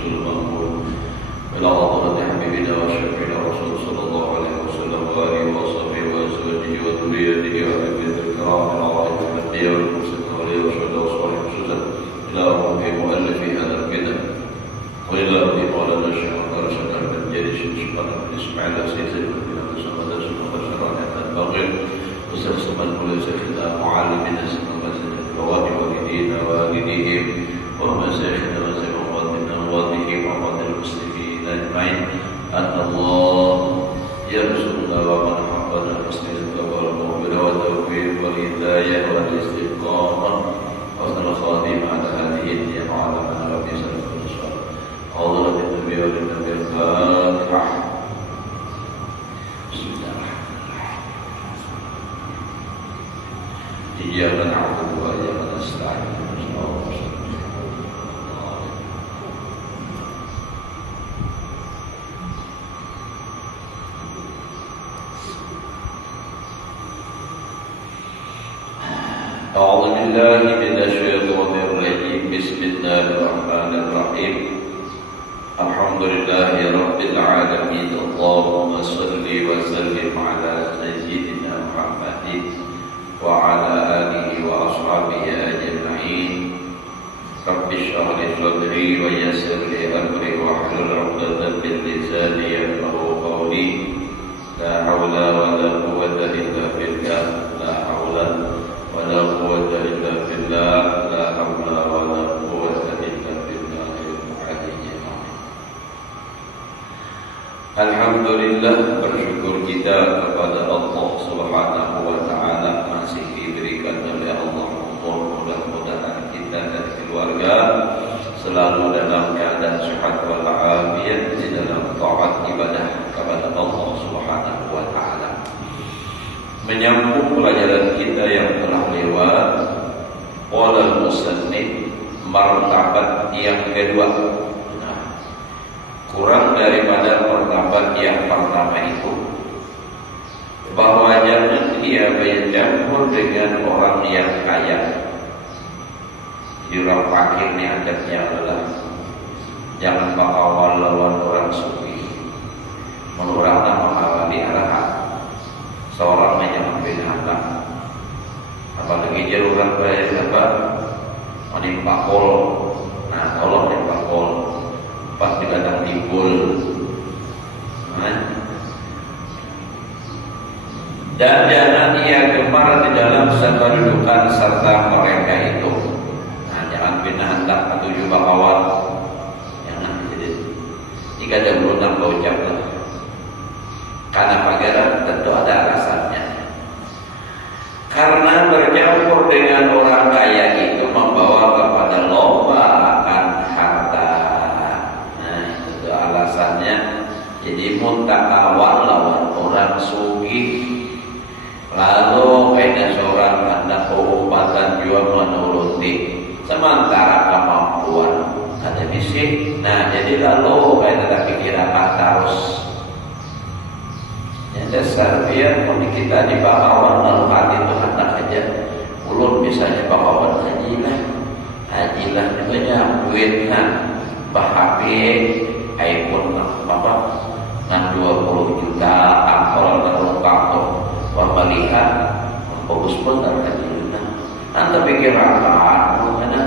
الرسول المأمون إلى حضرة حبيبنا وشفيعنا الرسول صلى الله عليه وسلم وآله وصحبه وأزواجه وذريته وأهل بيت الكرام العظيم المهدي والمرسلين عليه وصحبه وصحبه وسلم إلى روح مؤلف هذا الكتاب وإلى أبي مولانا الشيخ الراشد المنجلي سبحانه إسماعيل سيد الدين بسم الله شرعنا الباقي وسلسل كل شيخنا معلمنا سنة الرواد والدينا والديهم ومشايخنا ومشايخنا ومواليهم وموالي المسلمين أجمعين أن الله يرزقنا ومن حبنا المسلمين والمؤمنين والتوفيق والهداية والاستقامة وحسن الخاتمة على هذه النعمة وعلى من ربي سلف الرسول حضرة النبي والنبي الفاتحة. بسم الله الرحمن الرحيم. إياك نعبد وإياك نستعين. أعوذ بالله من الشيطان الرجيم. بسم الله الرحمن الرحيم. الحمد لله رب العالمين. اللهم صل وسلم على سيدنا محمد وعلى آله وأصحابه أجمعين. رب اشرح لي صدري ويسر لي أمري واحلل عقدة من لساني يفقهوا قولي. لا حول ولا قوة إلا بالله. لا حول ولا قوة إلا بالله. لا حول ولا قوة إلا بالله العلي العظيم. Alhamdulillah, bersyukur kita kepada Allah Subhanahu wa Ta'ala masih diberikan oleh Allah umur. Mudah-mudahan kita dan keluarga selalu dalam keadaan sehat walafiat di dalam taat ibadah kepada Allah Subhanahu wa Ta'ala. Menyambung pelajaran kita yang telah lewat, qala al-musannif, martabat yang kedua. Nah, kurang daripada martabat yang pertama itu, bahwa jangan dia bercampur dengan orang yang kaya. Di orang fakir ini adabnya adalah jangan bakal lawan orang sufi. Menurut nama arahan seorang menyampaikan harta, apalagi dia orang bayar apa, menimpa kol. Nah, tolong menimpa kol, pas digadang timbul. Dan jangan ia gemar di dalam kedudukan serta mereka itu. Nah, jangan bina hendak ketujuh bakawan. Jangan jadi. Jika ada berundang baucap lah. Karena pagara tentu ada alasannya. Karena bercampur dengan orang kaya itu membawa kepada lomba akan harta. Nah, itu alasannya. Jadi muntakawan lawan orang sugih. Lalu ada seorang anda keupatan juga menuruti sementara kemampuan ada bisik. Nah, jadi lalu ada pikiran terus. Dasar biar kita di bakawan lalu hati itu hendak aja ulun misalnya bakawan hajilah namanya duit bahape iPhone apa dengan 20 juta angkol terlalu kantor melihat bagus benar hajilah nanti pikir karena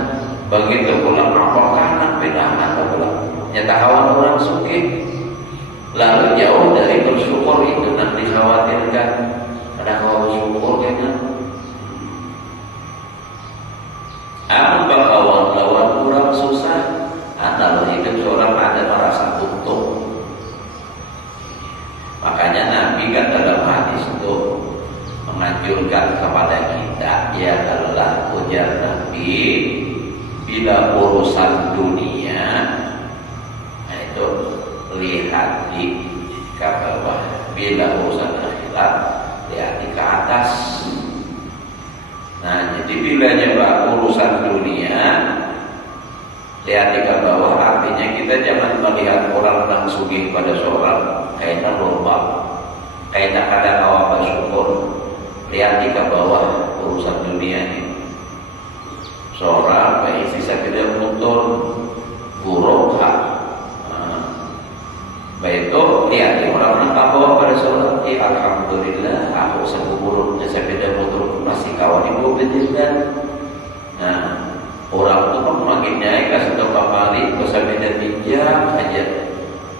begitu pulang apakah nak pindahan pulang nyata kawan orang suki. Lalu jauh dari bersyukur itu nak dikhawatirkan. Ada kawan bersyukur kayaknya. Amun bakawan lawan kurang susah. Kalau hidup seorang ada merasa untung. Makanya Nabi kan dalam hadis itu menganjurkan kepada kita, ya adalah ujar Nabi, bila urusan dunia, nah itu lihat di ke bawah. Bila urusan akhirat lihat di ke atas. Nah, jadi bila nyoba urusan dunia lihat di ke bawah, artinya kita jangan melihat orang yang sugih pada seorang kayaknya lomba, kayaknya kadang awal bersyukur. Lihat di ke bawah urusan dunia ini. Seorang baik sisa tidak mutul buruk hak bawa pada sholat, alhamdulillah, aku sepupunya sepeda motor masih kawan ibu betul. Nah, orang itu makin naik kasih berapa kali sepeda pinjam aja.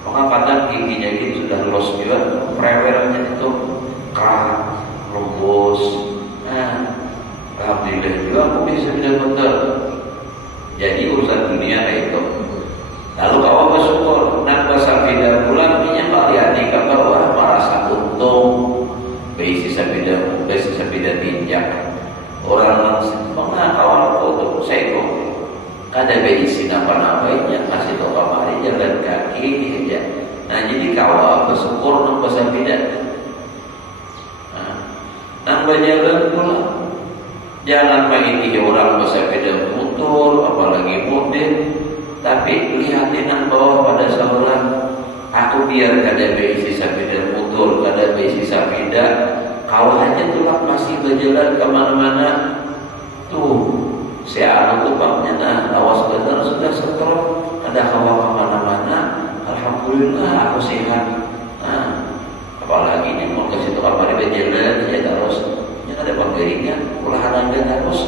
Kadang giginya gitu sudah los juga, prewernya itu kerak, lembus. Nah, alhamdulillah juga aku bisa sepeda motor. Jadi urusan dunia itu. Lalu kau bersyukur, nak sepeda bulan punya kalian di bawah merasa untung, besi sepeda pinjam. Orang mengawal foto saya kok ada besi napa-napanya masih tahu apa jalan kaki aja. Nah jadi kawal bersyukur nak sepeda. Nambah jalan pula. Jangan mengikuti orang bersepeda motor, apalagi mobil. Tapi lihatin nak bawa pada saluran. Aku biar kada besi sepeda motor, kada besi sepeda. Kau aja tuh masih berjalan kemana-mana. Tuh, saya anu tupangnya nah, awas benar sudah setruk. Ada kawa kemana-mana. Alhamdulillah aku sehat. Nah, apalagi ini mau kasih tuh apa berjalan ya terus. Yang ada penggiringan, olahraga terus.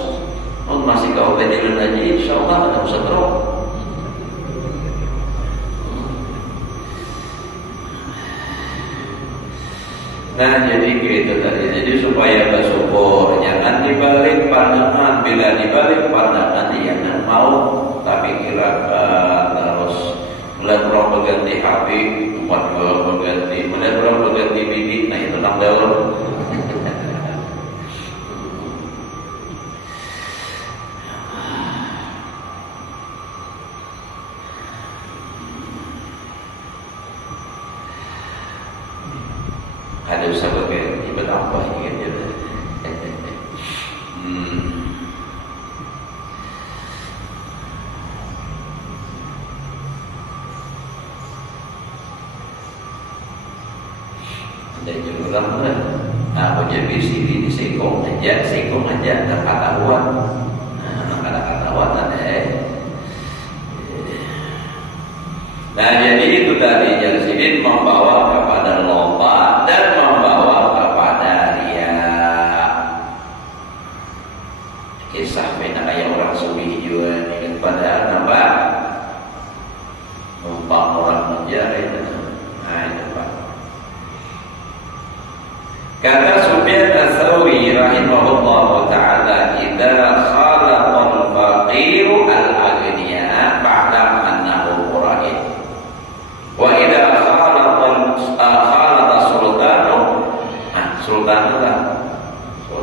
Mau masih kau berjalan aja, insya Allah ada setruk. Nah jadi gitu tadi. Jadi supaya bersyukur, jangan dibalik pandangan. Bila dibalik pandangan jangan mau, tapi kirakan terus melihat orang berganti HP, umat berganti, melihat orang berganti bibit. Nah itu nak daur. Ada sebagai ibadah apa ini kan dia. Ada juga orang aku jadi sini sekong aja ada ketahuan. Nah, ada ketahuan ada. Nah jadi itu tadi yang sini membawa kepada lomba dan membawa kepada riya. Kisah bina kayak orang suwi juga ini pada apa? Numpang orang penjara itu. Nah itu Pak. Kata Sufyan Ats-Tsauri rahimahullah taala, "Idza khalaqal faqir al-aghniya fa'lam annahu qura'in. Wa idza khalata sultan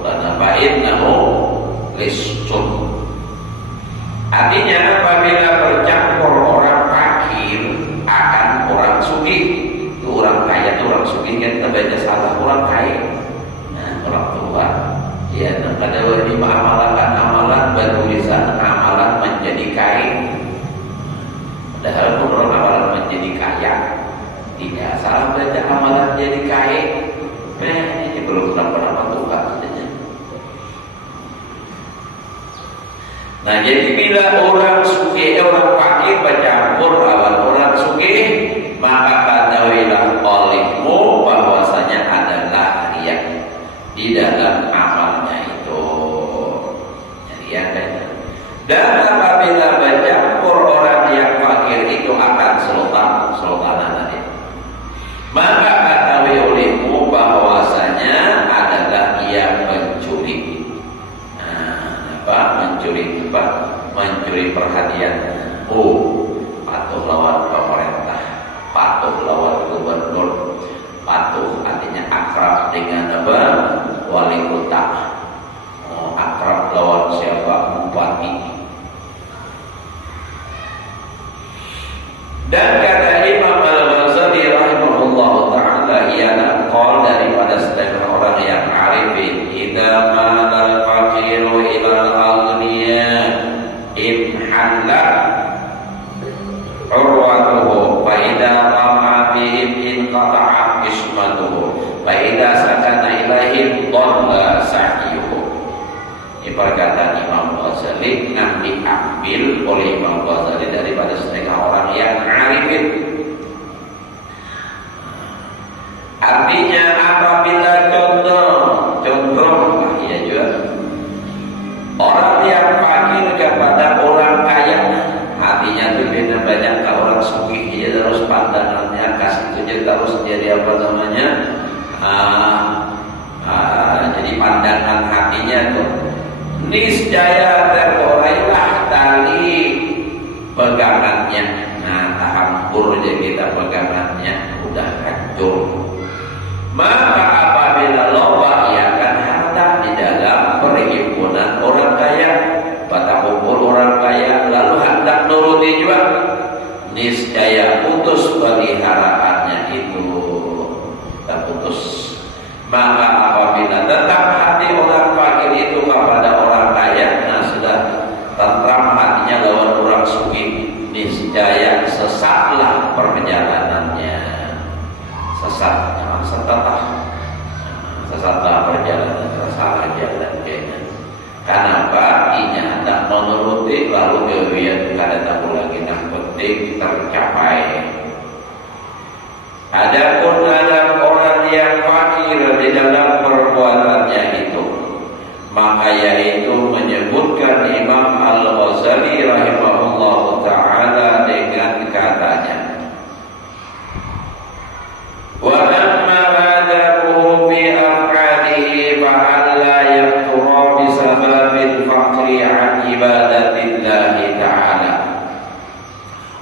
apa innahu lisun." Artinya apabila bercampur orang fakir akan orang sugih, itu orang kaya itu orang sugih kan kita baca salah orang kaya. Nah, orang tua ya ada di amalan bertulisan amalan menjadi kaya. Padahal orang amalan menjadi kaya tidak salah baca amalan jadi kaya. Ini belum pernah Tuhan. Nah jadi bila orang sugih orang fakir bercampur lawan orang sugih, maka ketahuilah olehmu bahwasanya adalah riya di dalam amalnya itu. Riya dan apabila bercampur orang yang fakir itu akan sultanan tadi, maka ketahui olehmu bahwasanya adalah ia mencuri. Mencuri perhatian. Patuh lawan pemerintah, patuh lawan gubernur, patuh artinya akrab dengan apa? Wali kota, akrab lawan siapa? Bupati. Dan kata Imam Al-Ghazali rahimahullah ta'ala, ialah qaul daripada setengah orang yang arifin, idza malal faqiru ilal aghniya imhalla urwatuhu fa idza qama bihim inqata'a ismatuhu fa idza sakana ilaihim dhalla sa'yuhu. Ini perkataan Imam Ghazali yang diambil oleh Imam Ghazali daripada setengah orang yang arifin. jadi apa namanya, jadi pandangan hatinya tuh. Niscaya terkorailah tali pegangannya. Nah, hancur aja kita pegangannya, udah hancur. Maka apabila lomba iakan harta di dalam perhimpunan orang kaya, pada kumpul orang kaya, lalu hendak nuruti juga, niscaya putus peliharaannya itu terputus. Maka apabila tetap hati orang fakir itu kepada orang kaya, nah sudah tentram hatinya lawan orang sugih, niscaya sesatlah perjalanannya. Sesat, jangan setetah. Sesatlah perjalanan, salah jalan kayaknya. Kenapa? Inya hendak menuruti lalu kemudian kada tahu lagi yang penting tercapai. Adapun ada orang yang fakir di dalam perbuatannya itu, maka yaitu menyebutkan Imam Al-Ghazali rahimahullah ta'ala dengan katanya, wa amma hadahu fi af'alihi fa'alla yaqtura bi sababil faqri an ibadatillahi ta'ala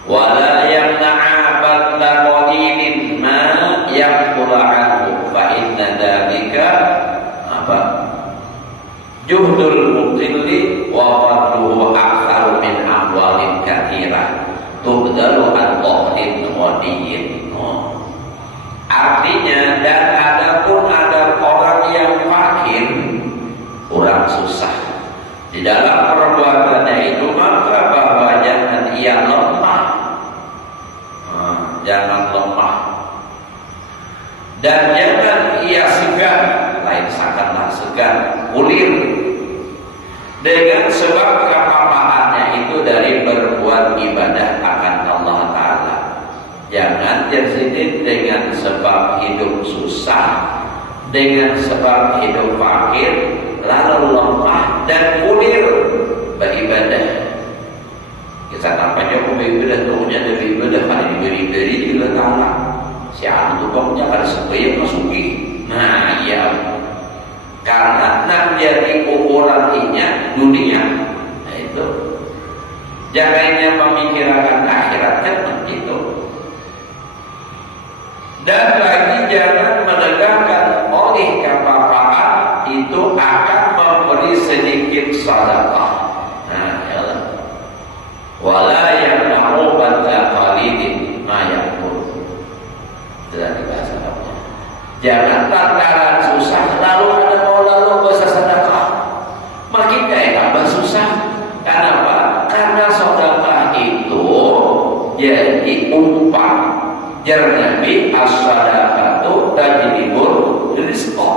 wa la yamna'a badla qadinin ma yaqula anhu fa inna dhalika apa juhdul muqilli wa fadluhu aktsaru min amwalin katsirah tubdalu an qadin wadiyin. Artinya, dan adapun ada orang yang fakir, orang susah di dalam perbuatannya itu, maka bahwa jangan ia lemah, jangan lemah, dan jangan ia segan, lain sakanlah segan, kulir dengan sebab kepapaannya itu dari berbuat ibadah akan Allah Ta'ala. Jangan tersidik dengan sebab hidup susah, dengan sebab hidup fakir, lalu lemah dan kulir beribadah. Kita nampaknya beribadah, tuhnya dari ibadah, kalau diberi-beri juga kalah. Si anak tukangnya kan supaya masuki. Nah iya, karena nak jadi ukuran dunia. Nah itu, jangannya memikirkan akhirat kan begitu. Dan lagi jangan menegakkan oleh kepapaan itu akan memberi sedikit sedekah. Nah, yalah. Wala yamna'u badla qalilin ma yaqul. Dari bahasa Arabnya. Jangan lantaran susah lalu ada mau lalu bahasa sedekah. Makin kayak tambah susah. Kenapa? Karena sedekah itu jadi umpan. Jar Nabi as-sadaqatu tajlibul rizqa.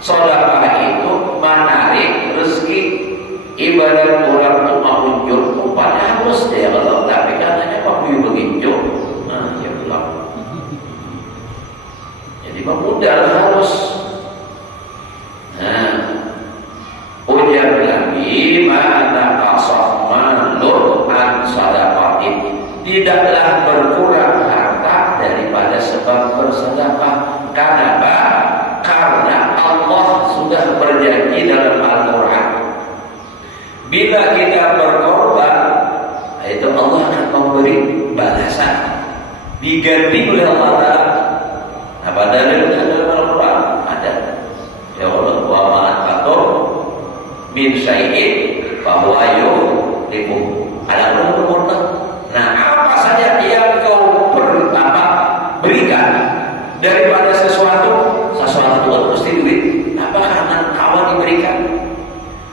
Sedekah itu menarik rezeki. Ibarat orang itu mengunjul umpannya harus dia kalau tapi katanya pakai begitu. Nah, ya belum. Jadi memudar harus. Nah, ujar Nabi mana qasah malun an sadaqatin. Tidaklah berkurang harta daripada sebab bersedekah. Kenapa? Karena Allah sudah berjanji dalam Al-Quran, bila kita berkorban, itu Allah akan memberi balasan, diganti oleh Allah Ta'ala. Apa dalilnya dalam Al-Quran? Ada. Ya Allah, wa ma'atatur min syai'in bahwa yu'likum. Ada umur. Nah, apa saja yang kau berikan daripada sesuatu itu mesti duit. Apa karena kawan diberikan?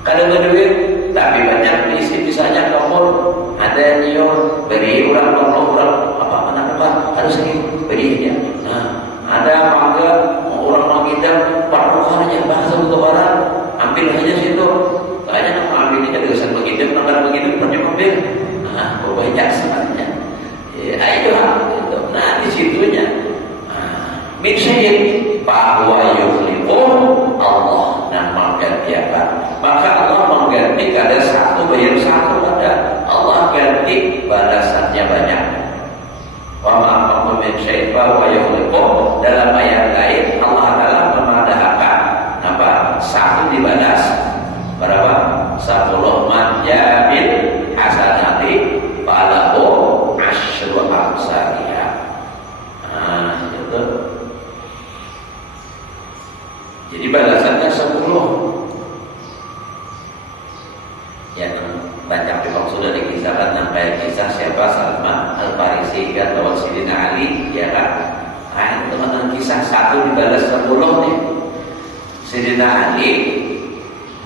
Kadang duit, tapi banyak misalnya kamu ada yang nyiur beri orang apa anak harus ini beri dia. Nah, ada mangga orang mengidam paruhannya bahasa lebaran, ambil aja situ. Kayaknya nak ambil aja dengan mengidam, nak mengidam penyebabnya. Nah, banyak sebenarnya. Itu. Nah, di situnya. Min syai'in bahwa yukhliqun Allah dan menggantikan. Maka Allah mengganti kada satu bayar satu ada. Allah ganti balasannya banyak. Wa ma min syai'in bahwa yukhliqun dalam ayat lain Allah Ta'ala memadahakan apa? 1 dibalas berapa? 10 man jabil hasanati falahu asyru amsalihha. Nah, itu. Jadi balasannya 10. Yang banyak memang sudah dikisahkan sampai kisah siapa Salman Al-Farisi kan lawan Sayyidina Ali, ya kan? Nah, ini teman-teman kisah 1 dibalas 10 nih. Sayyidina Ali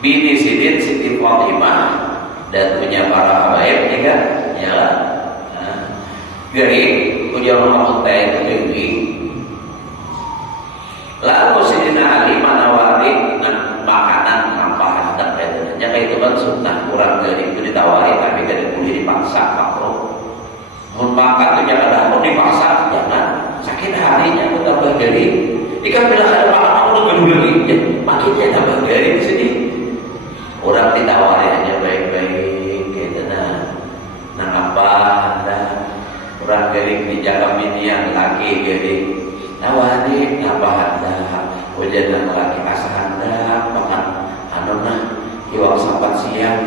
bini Sidin Siti Fatimah dan punya para habaib, ya kan? Ya kan? Jadi punya orang mutai itu tinggi. Lalu Sayyidina Ali menawari makanan tambahan dan bedanya kayak itu kan sunnah, kurang dari itu ditawari tapi tidak boleh dipaksa, makruh. Mau makan tuh jangan lalu dipaksa, jangan. Sakit hatinya aku tambah dari. Ikan bilang ada makan aku udah gedung lagi, ya makinnya tambah dari di sini. Orang ditawari aja baik-baik, gitu nah apa anda orang garing dijaga minian lagi garing. Nawani apa anda hujan dan lagi asa anda makan anona iwak sampat siang.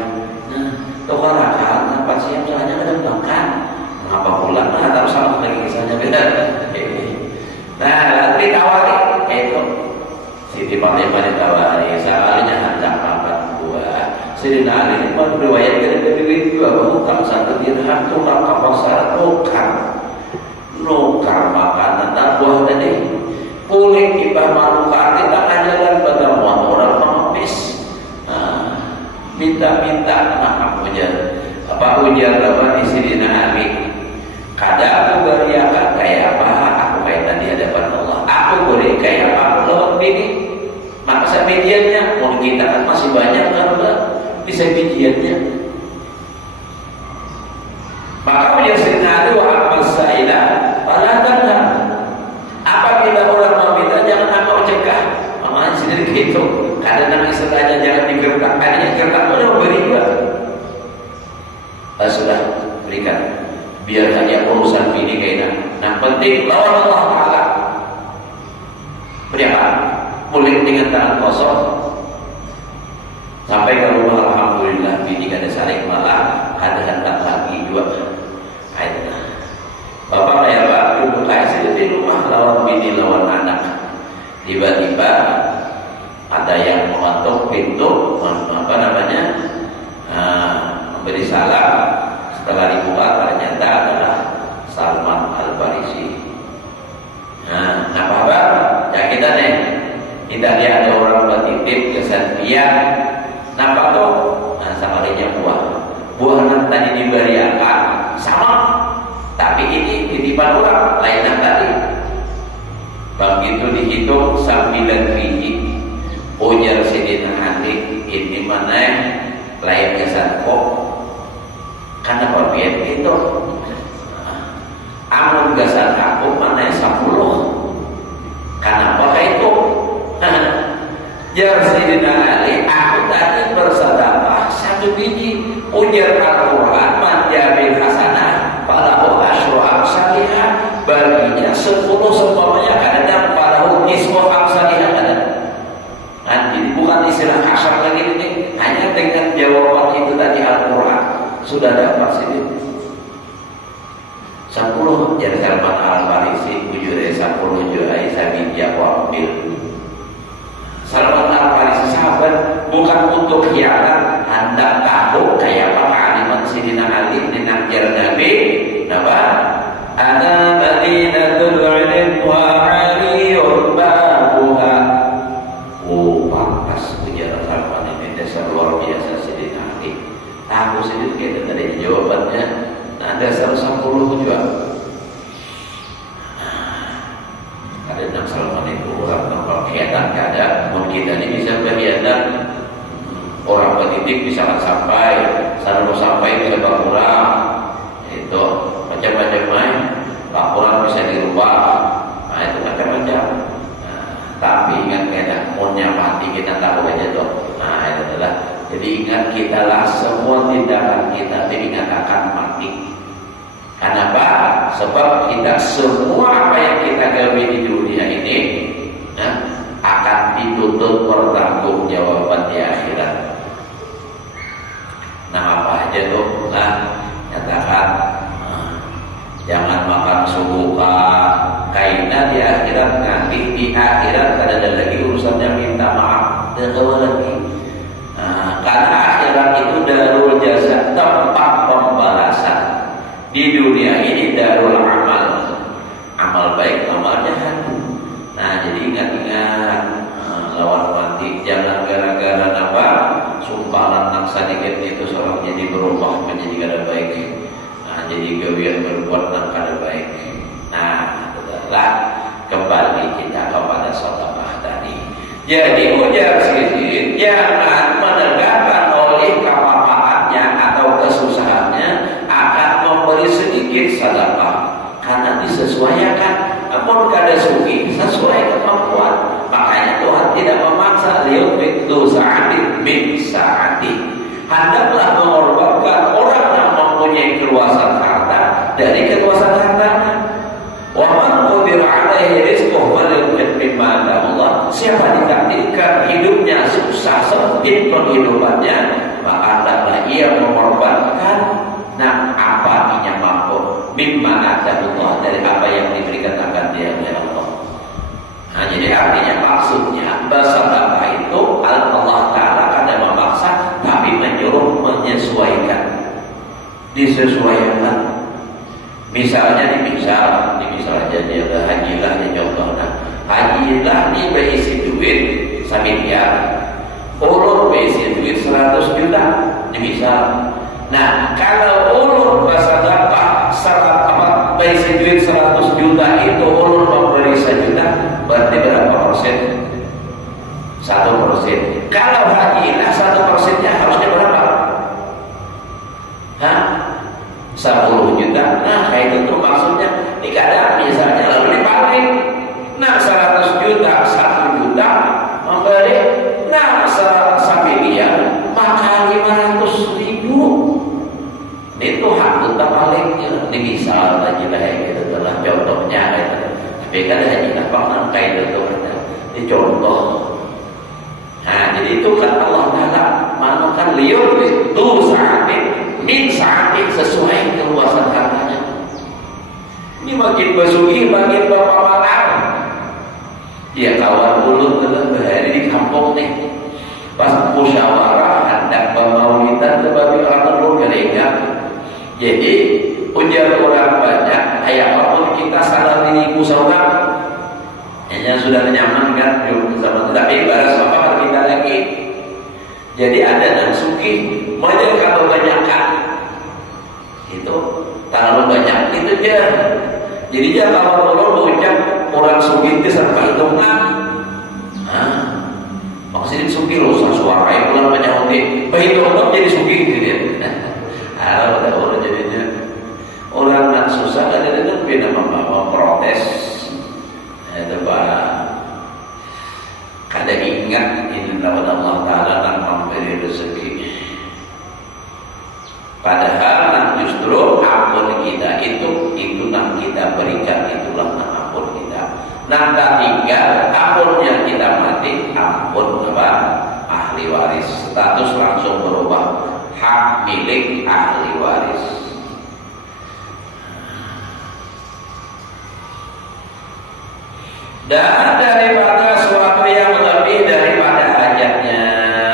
Nah tukarakan sampat siang hanya ada makan apa pula nah terus sama lagi kisahnya beda. Nah lalu ditawari itu Siti Fatimah ditawari sekalinya hantar makan buah. Sayyidina Ali ini riwayat dari duit juga bukan 1 dirham tukar ke pasar nukar makanan dan buah tadi kulit ibah manukar di tengah jalan pertemuan orang pengemis. Minta nah ujar apa di sini Ali kadang aku beriakan kayak apa aku kayak tadi hadapan Allah aku boleh kayak apa lawan bini maka mediannya mau kita kan masih banyak kan bisa mediannya. Maka ujar Sayyidina Ali wa amal sa'ilah fala tanhar. Apabila orang meminta jangan engkau cegah. Makanya sendiri gitu. Kadang-kadang istilahnya jangan digertak. Adanya gertak udah beri juga. Sudah berikan. Biar saja urusan bini kayaknya. Nah penting lawan Allah Ta'ala. Beri apa? Mulik dengan tangan kosong. Sampai ke rumah alhamdulillah bini kada saling malah ada hendak lagi juga. Ayolah. Bapak kayak Pak duduk aja di rumah lawan bini lawan anak. Tiba-tiba ada yang mengetuk pintu memberi salam. Setelah dibuka ternyata adalah Salman Al-Farisi. Nah, apa? Ya kita nih kita lihat ada orang bertitip ke Sanfia. Nampak tuh? Nah, sekalinya buah yang tadi diberiakan sama, tapi ini titipan orang lain yang tadi. Begitu dihitung 9 biji. Ujar Sayyidina Ali ini mana lain kesan kok? Karena bagian itu. Amun gasan aku mana 10. Kenapa itu? Ya Sayyidina Ali, aku tadi bersedekah 1 biji. Ujar Al-Quran man jabil hasanah falahu asyru amsalihha. Baginya 10 seumpamanya kadang falahu nisfu amsalihha kadang. Nah, jadi bukan istilah kasar lagi ini, hanya dengan jawaban itu tadi Al-Quran sudah dapat sini. 10 jadi Salman Al-Farisi ujurnya 10 jurai sabit aku ambil. Salman Al-Farisi sahabat bukan untuk khianat, hendak tahu kayak apa kalimat Sayyidina Ali di nakjar Nabi. Napa? Ana madinatul ilm wa aliyun babuha. Oh, pantas ujar Salman ini dasar luar biasa Sayyidina Ali. Aku sendiri kita tadi jawabannya. Nah, dasar 10 juga. Kadang Salman itu orang tanpa khianat kada, mungkin ini bisa berkhianat. Orang pendidik bisa sampai, sana mau sampai bisa berkurang. Itu macam-macam main. Laporan bisa dirubah. Nah, itu macam-macam. Nah, tapi ingat kita punya mati kita tahu aja tuh. Nah, itu adalah. Jadi ingat kita lah semua tindakan kita ingat akan mati. Kenapa? Sebab kita semua apa yang kita gawe di dunia ini akan dituntut pertanggungjawaban di akhirat. Nah, apa aja tuh? Nah, nyatakan jangan makan subuka kaina di akhirat, nanti di akhirat ada lagi urusannya minta maaf dan lagi. Karena akhirat itu darul jasa, tempat pembalasan. Di dunia ini darul amal, amal baik, amal jahat. Nah, jadi ingat-ingat lawan mati, jangan gara-gara apa sumpalan nak sedikit itu seorang jadi berubah menjadi kada baik. Nah, jadi gawian berbuat nak kada baik. Nah, adalah kembali kita kepada sedekah tadi. Jadi ujar sedikit, jangan menegakkan oleh kepapaannya atau kesusahannya akan memberi sedikit sedekah karena disesuaikan. Namun kada suki sesuai kemampuan. Makanya Tuhan tidak memaksa liyufidu sa'atin min sa'ati. Hendaklah mengorbankan orang yang mempunyai keluasan harta dari keluasan hartanya. Wa man qadira 'alaihi rizquhu falyunfiq mimma ataahu. Siapa ditakdirkan hidupnya susah sempit penghidupannya, maka hendaklah ia mengorbankan apa yang mampu mimma ataahu, dari apa yang diberikan akan dia oleh Allah. Nah, jadi artinya maksudnya bersedekah itu Allah Ta'ala kadang memaksa tapi menyuruh menyesuaikan, disesuaikan. Misalnya dimisal aja dia udah hajilah ya contohnya. Hajilah nih berisi duit 1 miliar, ulur berisi duit 100 juta dimisal. Nah, kalau ulur bersedekah berisi duit 100 juta itu ulur memberi 1 juta, berarti berapa persen? 1%. Kalau hajilah 1%-nya harusnya berapa? 10 juta. Nah, kayak itu tuh maksudnya. Jika ada misalnya lalu dibalik, nah 100 juta 1 juta memberi, nah 1 miliar maka 500.000. Itu hak kita baliknya. Ini misal aja lah gitu telah contohnya gitu. Tapi kan haji apa kayak itu ada. Ini contoh. Nah, jadi itu kan Allah Taala manukan liur itu sa'atin min sa'atin sesuai keluasan hartanya. Ini makin bersugi makin berpaparan. Ya kawan ulut telah berada di kampung nih. Pas musyawarah hendak pemaulidan sebagai orang perlu keringat. Jadi ujar orang banyak, ayat apapun kita salah diriku seorang, hanya sudah nyaman kan, sama tapi baras apa kita lagi. Jadi ada yang suki, banyak kalau banyak kan, itu terlalu banyak itu dia. Jadi dia kalau berucap orang suki itu serba hitungan. Maksudnya suki loh, suara itu orang banyak hati, berhitung jadi suki gitu dia. Kalau ada orang jadinya orang nak susah kan dia kan beda memprotes. Itu pak. Kada ingat ini lawan Allah Taala nak memberi rezeki. Padahal nak justru ampun kita itu nak kita berikan itulah nak ampun kita. Nak tinggal ampunnya kita mati ampun apa ahli waris, status langsung berubah. Hak milik ahli waris. Dan daripada sesuatu yang lebih daripada hajatnya,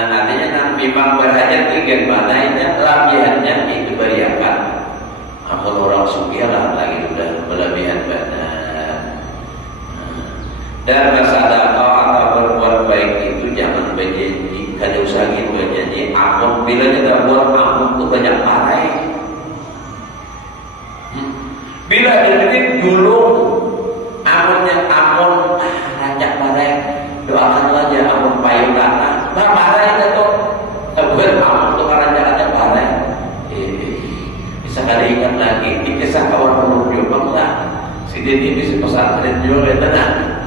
artinya memang berhajat ingin mananya labihannya itu beriakan. Ampun orang sugih lah lagi sudah berlebihan banget. Dan bersedekah atau berbuat baik itu jangan berjanji. Kada usah gitu berjanji. Ampun bila kita buat ampun itu banyak parai. Bila duit dulu ampunnya ampun rancak parai, doakanlah aja ampun payung tanah. Nah parai itu tuh buat ampun tuh rancak parai. Bisa kada ingat lagi di kisah kawan penunjuk bangsa. Si Dini bisa pesantren juga tenang.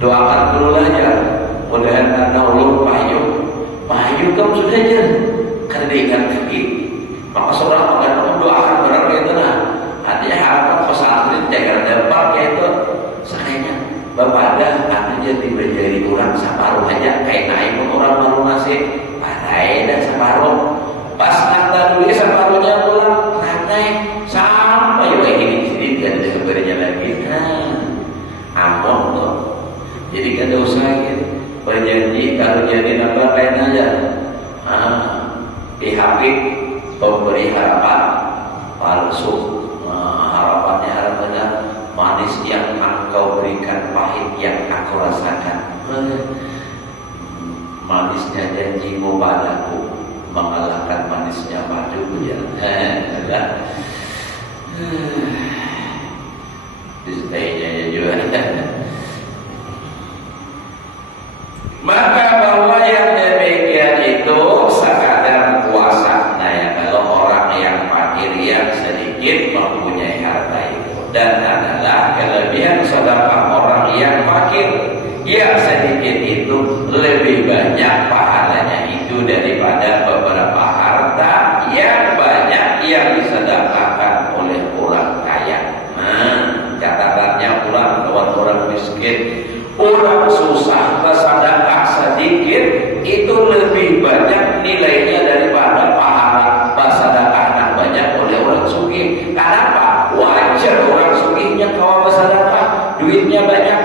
Doakan dulu aja. Mudah-mudahan karena ulur payung kamu sudah aja karena diingat lagi. Maka seorang mengatakan doakan berarti tenang. Hati jadi menjadi orang separuh aja kayak naik orang baru masih parai dan separuh pas nanti dulu separuhnya pulang naik sampai juga ini sini dia ada kabarnya lagi amon tuh jadi kan dosa gitu berjanji kalau jadi nambah lain aja PHP pemberi harapan palsu harapannya manis yang engkau berikan pahit yang aku rasakan manisnya janjimu padaku mengalahkan manisnya madu ya disayanya juga maka bahwa yang demikian itu sekadar puasa nah ya kalau orang yang fakir yang sedikit mempunyai harta itu dan adalah kelebihan sedekah orang yang fakir yang sedikit itu lebih banyak pahalanya itu daripada beberapa harta yang banyak yang disedekahkan oleh orang kaya. Catatannya ulang lewat orang miskin, orang susah bersedekah sedikit itu lebih banyak nilainya daripada pahala bersedekah yang banyak oleh orang sugih. Kenapa? Wajar orang sugihnya kalau bersedekah duitnya banyak.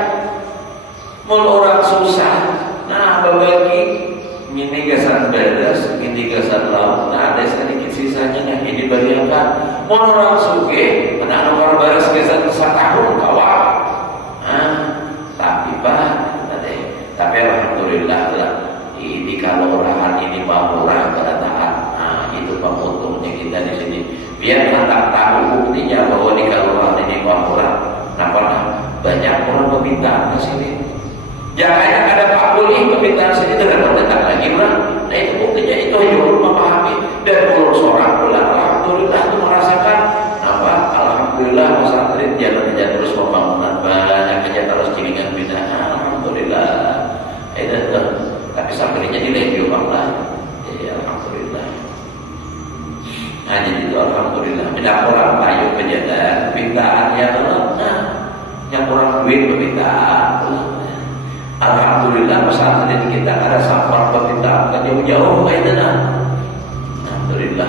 Mul orang susah, nah berbagi ini gasan beres, ini gasan laut, nah ada sedikit sisanya, nah ini beriakan. Mul orang suge, mana orang beres gasan setahun kawan. Tapi tapi alhamdulillah lah. Ini kalau orang ini mau orang berataan, itu pemutunya kita di sini. Biar kita tahu buktinya bahwa di kalau orang ini mau orang, nah banyak orang meminta ke sini. Jangan ada Pak Kuli permintaan sini dengan mendekat lagi orang. Nah itu buktinya itu hanya memahami dan ulur seorang pulang alhamdulillah itu merasakan apa? Alhamdulillah pesantren jalan aja terus pembangunan banyak aja terus kiringan pindah. Alhamdulillah. Itu tapi sampainya nilai juga lah. Ya alhamdulillah. Nah jadi itu alhamdulillah. Tidak orang payu penjaga pintaannya yang kurang duit permintaan. Alhamdulillah pesantren kita ada sampar permintaan kan jauh-jauh kayak alhamdulillah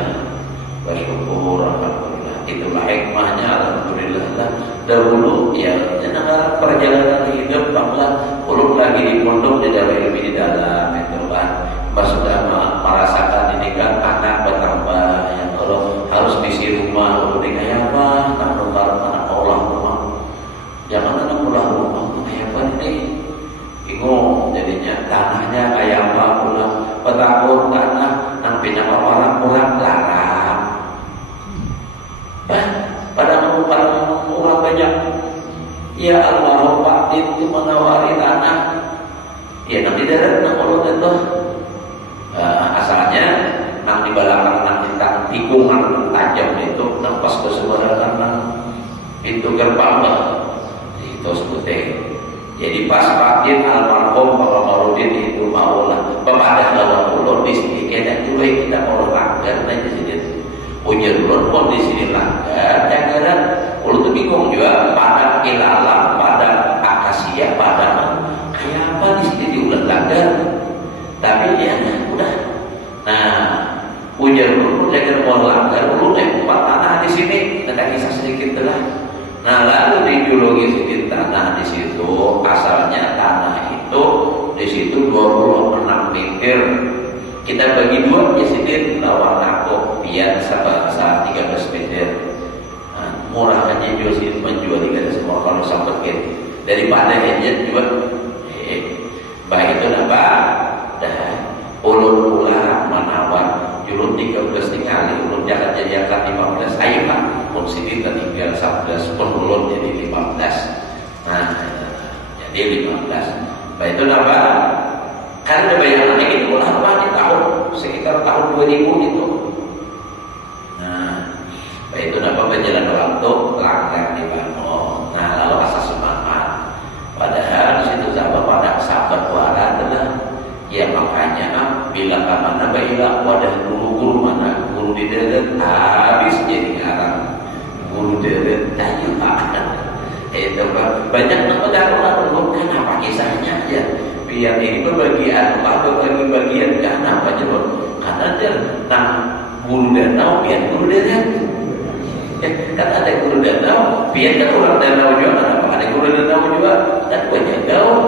bersyukur alhamdulillah itulah hikmahnya alhamdulillah dahulu ya negara perjalanan hidup bahwa belum lagi di pondok jauh lebih di dalam itu kan sudah merasakan ini kan anak bertambah yang kalau harus misi rumah lalu kayak apa anak Allah rumah jangan anak pulang rumah kayak apa ini bingung jadinya tanahnya kayak apa pulang petakut tanah nampinya orang larang pada orang banyak ya Allah Pak itu menawari tanah ya nanti darat kalau itu asalnya nanti balakang nanti tikungan tajam itu nampas kesebaran pintu gerbang itu sebutnya. Jadi pas Pakir almarhum Pak Marudin itu maulah pepada lawan ulun di sini kita juga kita mau langgar aja sini. Punya ulun pun di sini langgar, kadang ulun tuh bingung juga pada ilalang, pada akasia, pada kayak apa di sini diulang langgar. Tapi ya udah. Nah, punya ulun pun jangan mau langgar, ulun yang empat tanah di sini, ada kisah sedikit telah. Nah lalu di geologi sedikit tanah di situ asalnya tanah itu di situ 26 meter kita bagi dua ya sedikit lawan aku biar sebesar 13 meter murahnya jual sini menjual 3 semua kalau sampai gitu daripada hanya jual baik itu apa dah ulun pula menawar julun 13 kali ulun jangan jadi akan 15 ayo pak pun sini tinggal 11 pun ulun jadi 15 nah jadi 15 baik itu apa kan ada bayangan ini ulah apa di tahun sekitar tahun 2000 itu nah baik itu apa berjalan waktu langgar di Bano nah lalu asas semangat padahal disitu sahabat pada sahabat wara adalah ya makanya bila mana baiklah wadah guru mana guru di deret habis jadi ngarang guru deret kayu Itu banyak negara orang kenapa kisahnya ya? Biar ini pembagian bagian kenapa coba? Karena dia guru danau biar guru danau. Kan ada guru danau, biar kan orang danau juga kenapa? Ada guru danau juga dan banyak gaul.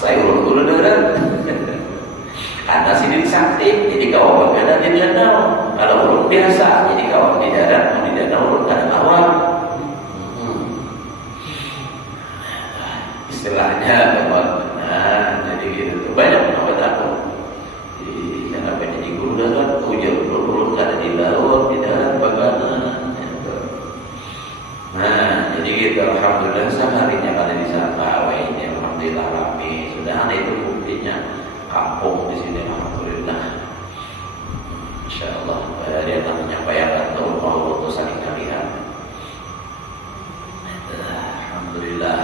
Saya guru danau. Karena sini sakti, jadi kawan berada di danau. Kalau urut biasa, jadi kawan di darat, di danau urut ada kawan. Istilahnya memang, jadi gitu. Banyak apa takut. Yang apa jadi guru darat, ujian urut ada di laut, di darat, bagaimana? Nah, jadi gitu. Alhamdulillah seharinya ada di sana. Ini alhamdulillah ramai. Sudah ada itu buktinya. Kampung di sini alhamdulillah. Insyaallah dia akan menyampaikan tahun mau untuk saling kalian. Alhamdulillah.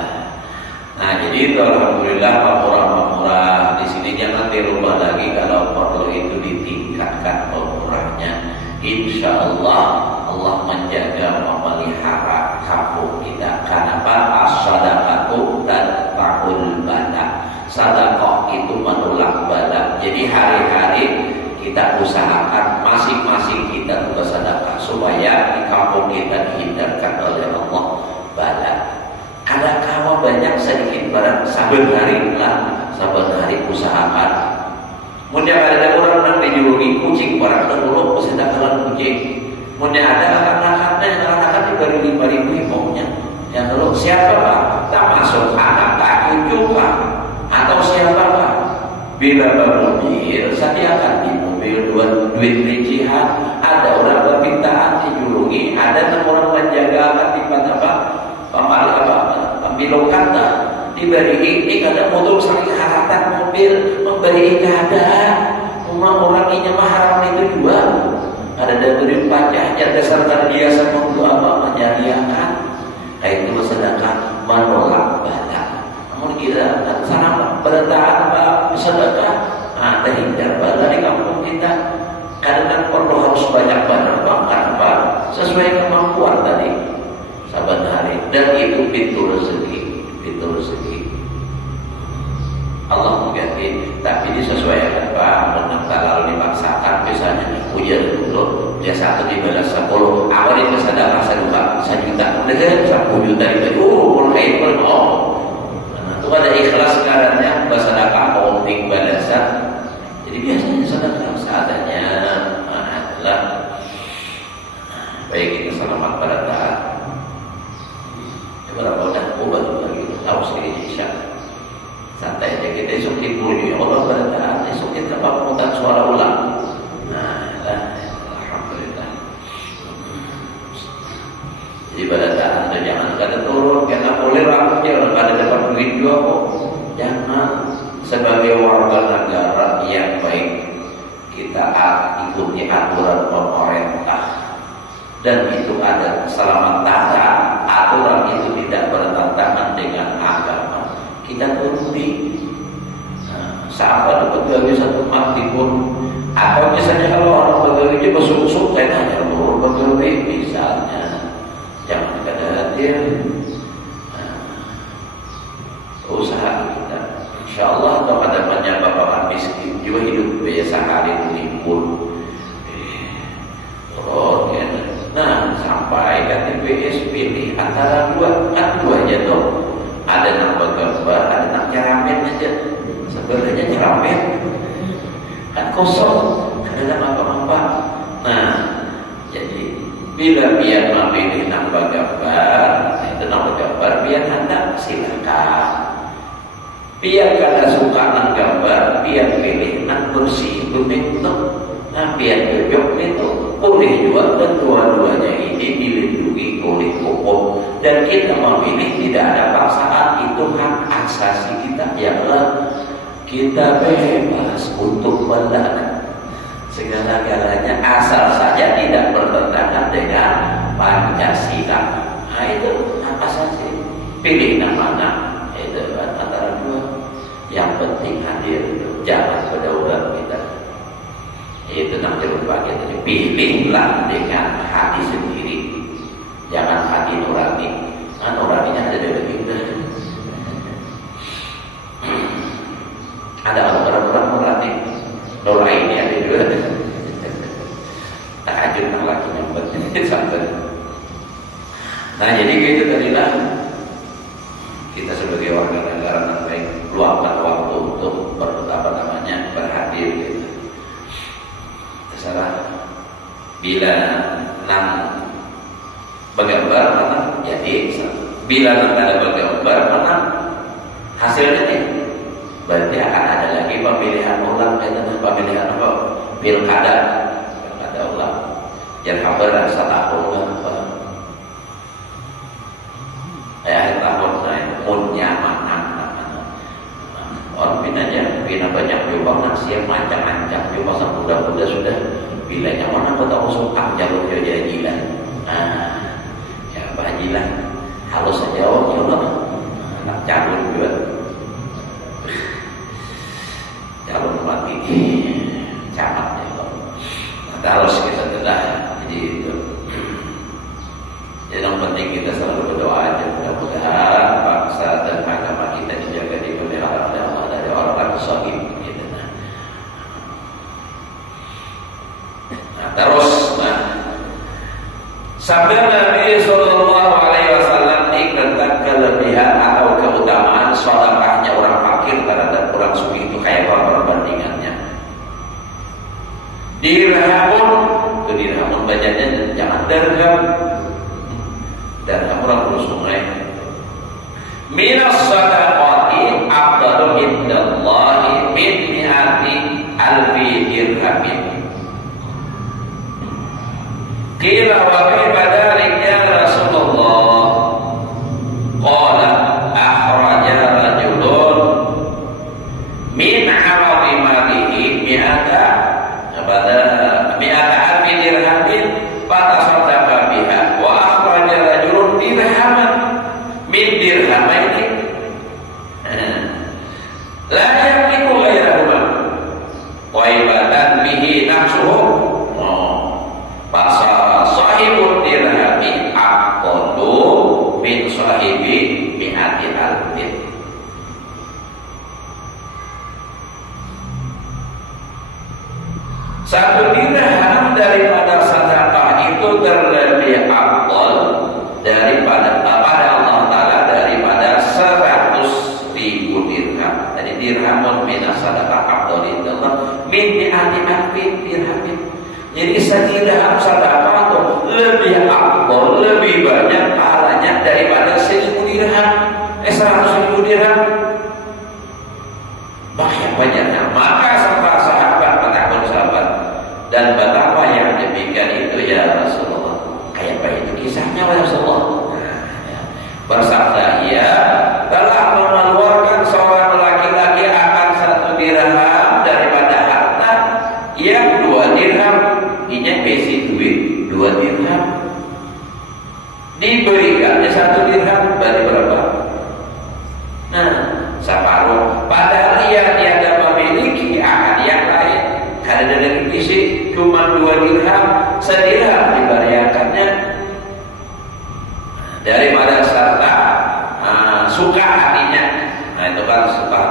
Nah, jadi itu alhamdulillah pemurah-pemurah di sini jangan dirubah lagi kalau perlu itu ditingkatkan pemurahnya. Insyaallah Allah menjaga memelihara kampung kita. Kenapa? As-sadaqatu tadfa'ul bala. Sedekah itu menolak bala. Jadi hari-hari kita usahakan masing-masing kita bersedekah supaya di kampung kita dihindarkan oleh Allah bala. Ada kawan banyak sedikit barang saben hari usahakan. Mungkin ada orang yang dijuluki kucing barang terlalu sedekah kucing. Mungkin ada anak-anak diberi 5.000 imamnya. Yang lalu siapa Pak? Tak masuk anak tak cucu Pak. Atau siapa Pak? Bila bermobil, sediakan di mobil duit rincian. Ada orang permintaan dijulungi, ada orang menjaga di apa? Pemilu kata diberi ini kadang motor saking haratan mobil memberi ikadah. Orang ini mahram itu juga. Ada dari pajaknya dasarkan dia sama apa menyediakan. Itu sedekah menolak bala. Namun kita sana bertahan sedekah, terhindar bala di kampung kita. Kadang perlu harus banyak banyak kenapa? Sesuai kemampuan tadi saban hari dan itu pintu rezeki. Allah mengganti, tapi disesuaikan Pak. Kalau dipaksakan misalnya ujian dulu dia 1 dibalas 10, awal itu sedekah 1 juta, udah 10 juta itu, mulai itu mau. Itu ada ikhlas karenanya bersedekah penting balasan. Jadi biasanya sedekah seadanya. Adalah baik kita selamat pada taat. Berapa udah baru lagi tahu sedikit Isya. Santai aja kita esok tidur ya Allah pada taat. Esok kita pemungutan suara ulang. Alhamdulillah. Jadi pada taat jangan kata turun, karena boleh rakyat jangan pada dapat duit juga kok. Jangan sebagai warga negara yang baik kita ikuti aturan pemerintah dan itu ada selamatan aturan itu tidak bertentangan dengan agama. Kita turuti. Sahabat pegawai satu mati pun atau misalnya kalau orang pegawainya besuk-besuk saya tanya orang pegawai misalnya jangan kita hadir usaha kita insyaallah atau ada banyak bapak miskin juga hidup biasa hari libur. Nah sampai KTPS pilih antara dua aja tuh. Ada nama gambar, ada nama ceramen aja. Sebenarnya ceramen kan kosong, ada nama apa-apa. Nah, jadi bila biar memilih nama gambar, itu nama gambar biar anda silakan. Biar kada suka nang gambar, biar pilih nang bersih bentuk. Nah, biar cocok itu boleh juga kedua-duanya ini dilindungi oleh hukum dan kita memilih tidak ada paksaan, itu hak asasi kita ialah kita bebas untuk melakukan segala-galanya asal saja tidak bertentangan dengan Pancasila. Nah itu apa saja pilih namanya itu antara dua yang penting hadir jangan berdaulat kita. Itu nanti berbagai pilihlah dengan hati sendiri, jangan hati nurani. Nah jadi gitu tadilah kita sebagai warga negara yang baik luangkan waktu untuk berhadir gitu. Terserah bila nang bergambar mana jadi bila nang ada bergambar mana hasilnya nih berarti akan ada lagi pemilihan ulang pemilihan apa pilkada ulang yang kabar rasa tahun tahun punya mana orang bina banyak coba siap macam-macam coba sang muda-muda sudah bilanya mana kau tahu suka jalur jalan ya bahagilah halus saja Allah anak calon juga calon mati camat ya harus kita telah jadi itu. Jadi yang penting kita selalu berdoa aja mudah-mudahan bangsa dan agama kita dijaga dipelihara oleh Allah dari orang-orang zalim gitu. Nah terus sabda Nabi Sallallahu Alaihi Wasallam tentang kelebihan atau keutamaan sedekahnya orang fakir terhadap orang sugih itu kayak apa perbandingannya? Dirhamun bacanya jangan dirham orang bersungai minas sadaqati afdalu indallahi min mi'ati alfi dirhamin qila wa kaifa dzalik ya Rasulullah qala akhraja rajulun min 'aradi malihi mi'ata alfi dirhamin fatasaddaqa biha wa akhraja rajulun dirhaman min dirhamaini la yamliku ghairahuma qaibatan bihi nafsuhu pasal sahibul dirhami aqallu min sahibi mi'ati alfin. Satu dirham daripada sedekah itu terlebih afdal daripada Allah Ta'ala daripada 100.000 dirham. Jadi dirhamun minas sadaqah afdal indallah min mi'ati alfin dirhamin. Jadi sedirham sedekah itu lebih afdal, lebih banyak pahalanya daripada 1.000 dirham. 100.000 dirham banyaknya. Maka sampai sahabat menakut sahabat dan betapa yang demikian itu ya Rasulullah. Kayak apa itu kisahnya ya Rasulullah? Bersabda ia telah mengeluarkan seorang laki-laki akan 1 dirham daripada harta yang 2 dirham. Ini besi duit 2 dirham diberikannya 1 dirham berarti berapa? Nah separuh. Padahal ia tiada memiliki akan yang lain. Karena dari isi cuma 2 dirham, sedirham dibayarkannya daripada serta suka hatinya. Nah itu kan suka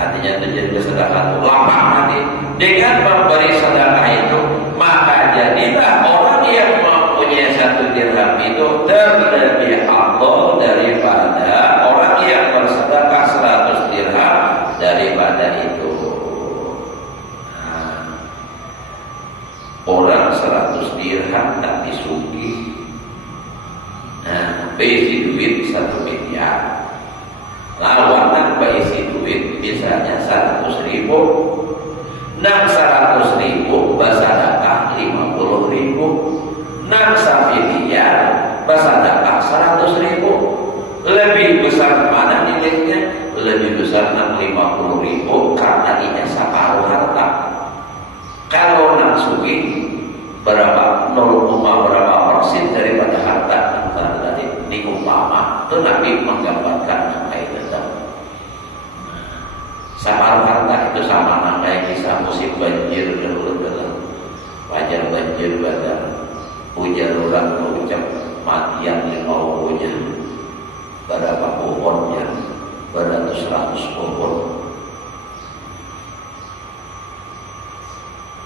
hatinya itu jadi sedekah lapang hati dengan memberi sedekah itu, maka jadilah orang yang mempunyai 1 dirham itu terlebih afdal daripada orang yang bersedekah 100 dirham daripada itu. Orang 100 dirham tapi sugih. Nah, berisi duit 1 miliar. Lawanan berisi duit misalnya 100.000. 100.000 bersedekah 50.000. 1 miliar bersedekah 100.000. Lebih besar mana nilainya? Lebih besar 50.000 karena ini separuh harta. Kalau sugih berapa 0, berapa persen daripada harta tadi ini umpama itu Nabi menggambarkan kayak gitu. Separuh harta itu sama kayak kisah musim banjir dahulu wajar banjir badar hujan orang mengucap matian yang mau hujan berapa pohonnya beratus-ratus pohon.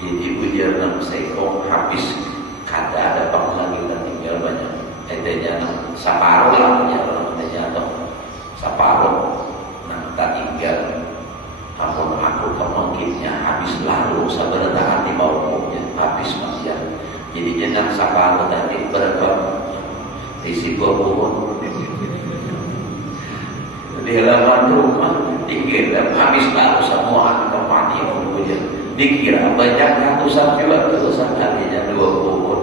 Jadi ujar 6 sekong habis separuh lah ya kalau kita jatuh separuh nah tak tinggal ampun aku kemungkinnya habis lalu sebenarnya hati baunya habis maksiat jadi jenang separuh tadi berapa risiko pun di halaman rumah dikira habis lalu semua anak mati punya dikira banyak ratusan juga ratusan kalinya 20 pun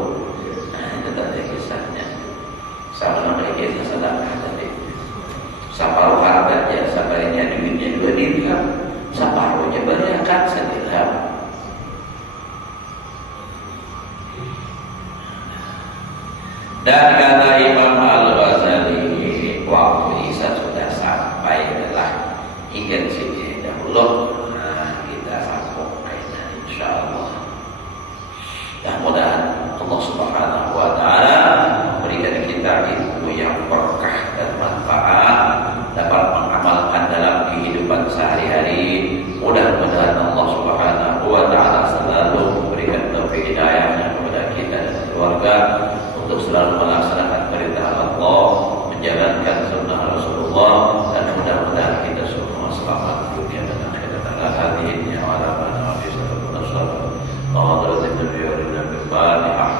nah itu tadi kisahnya sama mereka sedekah tadi separuh hartanya separuhnya duitnya 2 dirham separuhnya beriakan 1 dirham dan kata Imam Al-Ghazali waktu Isa sudah sampai adalah ingat sini dahulu kita sambung kaitan insyaallah dan mudah-mudahan Allah Subhanahu wa taala memberikan kita ilmu yang berkah dan manfaat dapat mengamalkan dalam kehidupan sehari-hari. Mudah-mudahan Allah Subhanahu wa taala selalu memberikan taufik hidayahnya kepada kita dan keluarga untuk selalu melaksanakan